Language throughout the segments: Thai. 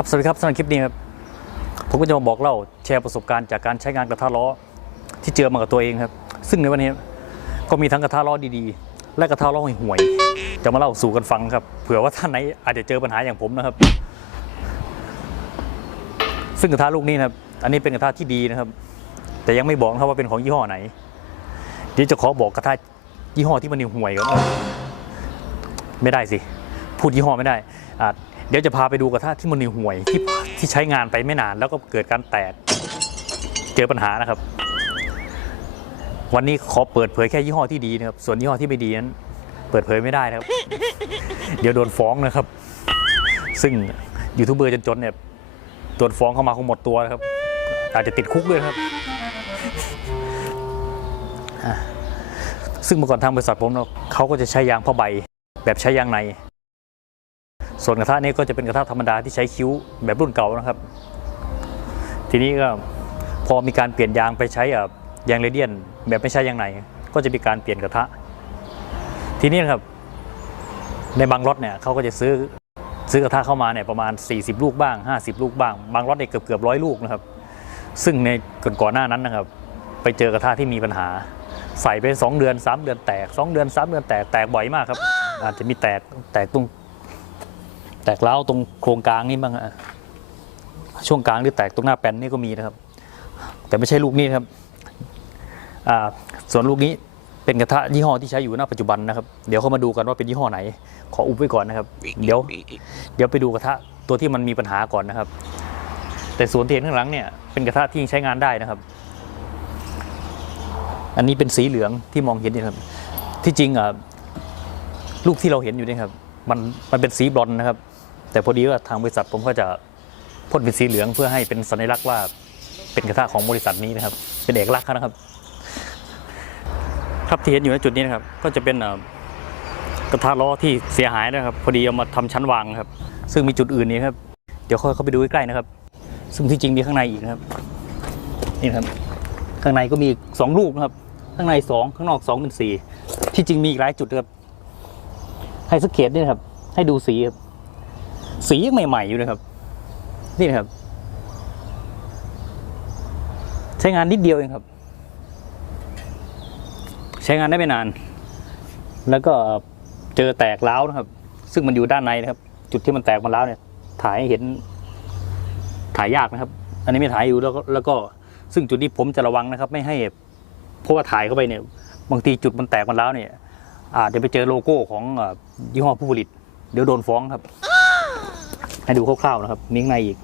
ครับสวัสดีครับสำหรับคลิปนี้ครับผมก็จะมาบอกเล่าแชร์ประสบการณ์จากการใช้งานกระทะล้อที่เจอมากับตัวเองครับ ซึ่งในวันนี้ก็มีทั้งกระทะล้อดีๆ และกระทะล้อห่วยๆจะมาเล่าสู่กันฟังครับ เผื่อว่าท่านไหนอาจจะเจอปัญหาอย่างผมนะครับ ซึ่งกระทะลูกนี้นะครับ อันนี้เป็นกระทะที่ดีนะครับ แต่ยังไม่บอกนะครับว่าเป็นของยี่ห้อไหน เดี๋ยวจะขอบอกกระทะยี่ห้อที่มันห่วยก่อนไม่ได้สิ พูดยี่ห้อไม่ได้อ่า เดี๋ยวจะพาไปดูกระทะที่มันห่วยที่ที่ใช้งานไปไม่นานแล้วก็เกิดการแตก เจอปัญหานะครับ วันนี้ขอเปิดเผยแค่ยี่ห้อที่ดีนะครับ ส่วนยี่ห้อที่ไม่ดีนั้นเปิดเผยไม่ได้นะครับ เดี๋ยวโดนฟ้องนะครับ ซึ่งยูทูบเบอร์จนๆเนี่ยโดนฟ้องเข้ามาคงหมดตัวนะครับ อาจจะติดคุกด้วยครับ ซึ่งเมื่อก่อนทางบริษัทผมเนาะเขาก็จะใช้ยางผ้าใบ แบบใช้ยางใน ส่วนกระทะนี้ก็จะเป็นกระทะธรรมดาที่ใช้คิ้วแบบรุ่นเก่านะครับ ทีนี้ก็พอมีการเปลี่ยนยางไปใช้ยางเรเดียนแบบไม่ใช้ยางในก็จะมีการเปลี่ยนกระทะ ทีนี้นครับ ในบางรถเนี่ยเขาก็จะซื้อซื้อกระทะเข้ามาเนี่ยประมาณ 40 ลูกบ้าง 50 ลูกบ้าง บางรถเนี่ยเกือบเกือบร้อยลูกนะครับ ซึ่งในก่อนก่อนหน้านั้นนะครับ ไปเจอกระทะที่มีปัญหา ใส่ไป 2 เดือน 3 เดือนแตก 2 เดือน 3 เดือนแตกแตกบ่อยมากครับ อาจจะมีแตกแตกตรง แตกเล้าวตรงโครงกลางนี่บ้างอะช่วงกลางหรือแตกตรงหน้าแป้นนี่ก็มีนะครับ แต่ไม่ใช่ลูกนี้ครับส่วนลูกนี้เป็นกระทะยี่ห้อที่ใช้อยู่ณปัจจุบันนะครับ เดี๋ยวเข้ามาดูกันว่าเป็นยี่ห้อไหน ขออุบไว้ก่อนนะครับ เดี๋ยว เดี๋ยวไปดูกระทะตัวที่มันมีปัญหาก่อนนะครับ แต่ส่วนเที่เห็นข้างหลังเนี่ยเป็นกระทะที่ยังใช้งานได้นะครับ อันนี้เป็นสีเหลืองที่มองเห็นนี่ครับ ที่จริงอะลูกที่เราเห็นอยู่นี่ครับ มันมันเป็นสีบรอนนะครับ แต่พอดีว่าทางบริษัทผมก็จะพ่นเป็นสีเหลืองเพื่อให้เป็นสัญลักษณ์ว่าเป็นกระทะของบริษัทนี้นะครับ เป็นเอกลักษณ์นะครับ ครับที่เห็นอยู่ในจุดนี้นะครับ ก็จะเป็นกระทะล้อที่เสียหายนะครับ พอดีเอามาทำชั้นวางครับ ซึ่งมีจุดอื่นนี้ครับ เดี๋ยวค่อยเข้าไปดูใกล้ๆนะครับ ซึ่งที่จริงมีข้างในอีกนะครับ นี่ครับ ข้างในก็มีสองลูกนะครับ ข้างในสองข้างนอกสองเป็นสี่ที่จริงมีอีกหลายจุดครับ ให้สังเกตด้วยครับ ให้ดูสีครับ สียังใหม่ๆอยู่นะครับ นี่นะครับ ใช้งานนิดเดียวเองครับ ใช้งานได้ไม่นาน แล้วก็เจอแตกร้าวนะครับ ซึ่งมันอยู่ด้านในนะครับ จุดที่มันแตกมันร้าวเนี่ย ถ่ายให้เห็นถ่ายยากนะครับ อันนี้ไม่ถ่ายอยู่แล้วก็แล้วก็ซึ่งจุดนี้ผมจะระวังนะครับ ไม่ให้เพราะว่าถ่ายเข้าไปเนี่ย บางทีจุดมันแตกมันร้าวเนี่ยอาจจะไปเจอโลโก้ของยี่ห้อผู้ผลิต เดี๋ยวโดนฟ้องครับ ให้ดูคร่าวๆนะครับ มีข้างในอีก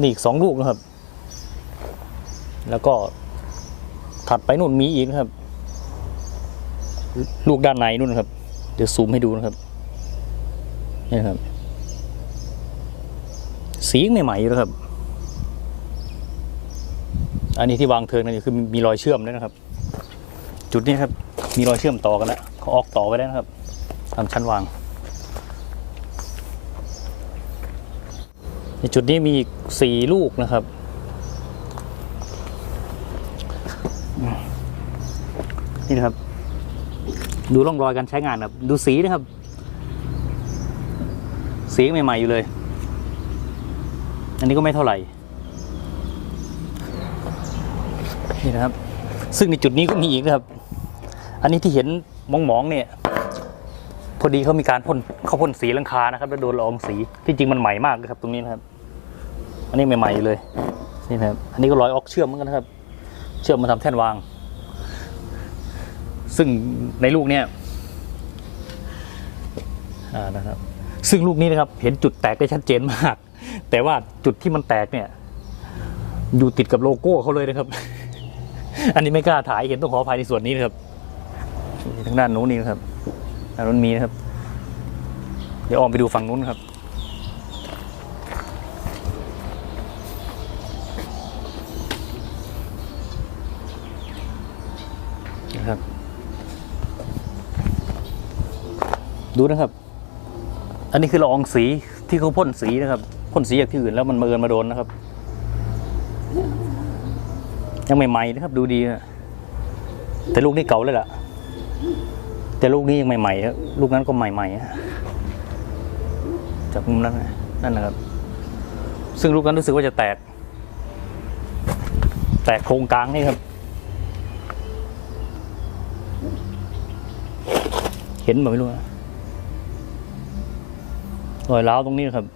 นี่อีกสองลูกนะครับ แล้วก็ถัดไปนู่นมีอีกนะครับ ลูกด้านในนู่นครับ เดี๋ยวซูมให้ดูนะครับนี่ครับ สีใหม่ๆอยู่นะครับ อันนี้ที่วางเทิงนั่นคือมีรอยเชื่อมด้วยนะครับ จุดนี้ครับ มีรอยเชื่อมต่อกันแล้วเขาออกต่อไปได้วนะครับทำชั้นวาง ในจุดนี้มีอีกสี่ลูกนะครับ นี่นะครับ ดูร่องรอยการใช้งานครับ ดูสีนะครับ สีใหม่ ๆ อยู่เลย อันนี้ก็ไม่เท่าไหร่ นี่นะครับ ซึ่งในจุดนี้ก็มีอีกนะครับ อันนี้ที่เห็นมองๆเนี่ย พอดีเขามีการพ่นเขาพ่นสีลังคานะครับ แล้วโดนละอองสี ที่จริงมันใหม่มากเลยครับ ตรงนี้นะครับ อันนี้ใหม่ๆเลยนี่นะครับ อันนี้ก็ร้อยออกเชื่อมเหมือนกันนะครับ เชื่อมมาทำแท่นวาง ซึ่งในลูกเนี่ยอ่านะครับ ซึ่งลูกนี้นะครับ เห็นจุดแตกได้ชัดเจนมาก แต่ว่าจุดที่มันแตกเนี่ย อยู่ติดกับโลโก้เขาเลยนะครับ อันนี้ไม่กล้าถ่ายเห็นต้องขออภัยในส่วนนี้นะครับ ทางด้านนู้นนี่นะครับด้านนู้นมีนะครับ เดี๋ยวออมไปดูฝั่งนู้นครับนะครับ ดูนะครับ อันนี้คือละอองสีที่เขาพ่นสีนะครับพ่นสีจากที่อื่นแล้วมันมาเอินมาโดนนะครับ ยังใหม่ๆนะครับ ดูดีนะแต่ลูกนี่เก่าเลยล่ะ แต่ลูกนี้ยังใหม่ๆ ลูกนั้นก็ใหม่ๆจากมุมนั้นนั่นนะครับ ซึ่งลูกนั้นรู้สึกว่าจะแตก แตกโครงกลางนี่ครับ เห็นไหมไม่รู้นะรอยร้าวตรงนี้ครับ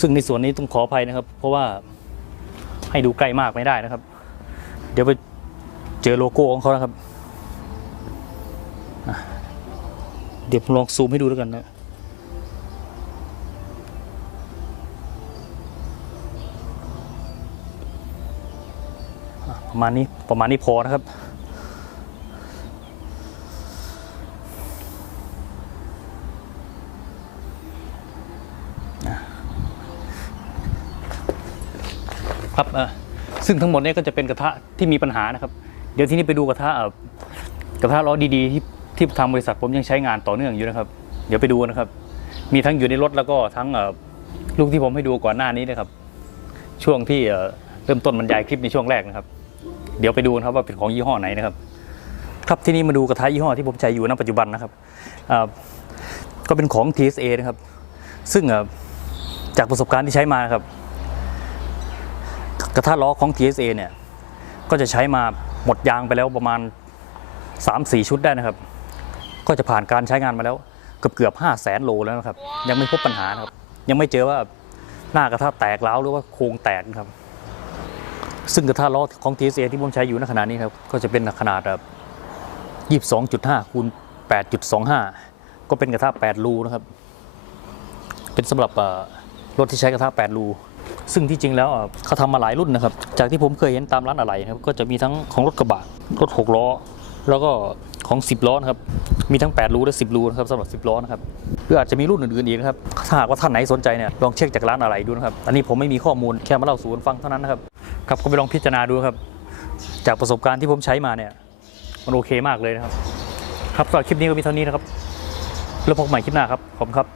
ซึ่งในส่วนนี้ต้องขออภัยนะครับ เพราะว่าให้ดูใกล้มากไม่ได้นะครับ เดี๋ยวไป เจอโลโก้ของเขานะครับเดี๋ยวผมลองซูมให้ดูแล้วกันนะประมาณนี้ประมาณนี้พอนะครับ ครับเออซึ่งทั้งหมดนี้ก็จะเป็นกระทะที่มีปัญหานะครับ เดี๋ยวที่นี้ไปดูกระทะกระทะล้อดีๆที่ที่ทางบริษัทผมยังใช้งานต่อเนื่องอยู่นะครับ เดี๋ยวไปดูนะครับ มีทั้งอยู่ในรถแล้วก็ทั้งลูกที่ผมให้ดูก่อนหน้านี้นะครับ ช่วงที่เริ่มต้นบรรยายคลิปในช่วงแรกนะครับ เดี๋ยวไปดูนะครับว่าเป็นของยี่ห้อไหนนะครับ ครับที่นี่มาดูกระทะยี่ห้อที่ผมใช้อยู่ณปัจจุบันนะครับก็เป็นของ TSA นะครับ ซึ่งจากประสบการณ์ที่ใช้มานะครับ กระทะล้อของ TSA เนี่ยก็จะใช้มา หมดยางไปแล้วประมาณ 3-4 ชุดได้นะครับ ก็จะผ่านการใช้งานมาแล้วเกือบเกือบ5แสนโลแล้วนะครับ ยังไม่พบปัญหาครับ ยังไม่เจอว่าหน้ากระทะแตกร้าวหรือว่าโครงแตกนครับ ซึ่งกระทะล้อของ TSA ที่ผมใช้อยู่ในขณะนี้ครับ ก็จะเป็นขนาดแบบ22.5คูณ8.25 ก็เป็นกระทะ8รูนะครับ เป็นสำหรับรถที่ใช้กระทะ8รู ซึ่งที่จริงแล้วเขาทำมาหลายรุ่นนะครับ จากที่ผมเคยเห็นตามร้านอะไหล่นะครับก็จะมีทั้งของรถกระบะรถ6ล้อ แล้วก็ของ 10 ล้อนะครับ มีทั้ง 8รูและ 10 รูนะครับสำหรับ 10 ล้อนะครับหรืออาจจะมีรุ่นอื่นๆอีกนะครับถ้าหากว่าท่านไหนสนใจเนี่ยลองเช็คจากร้านอะไหล่ดูนะครับ อันนี้ผมไม่มีข้อมูลแค่มาเล่าสู่กันฟังเท่านั้นนะครับครับก็ไปลองพิจารณาดูครับ จากประสบการณ์ที่ผมใช้มาเนี่ยมันโอเคมากเลยนะครับ ครับสำหรับคลิปนี้ก็มีเท่านี้นะครับแล้วพบใหม่คลิปหน้าครับขอบคุณครับ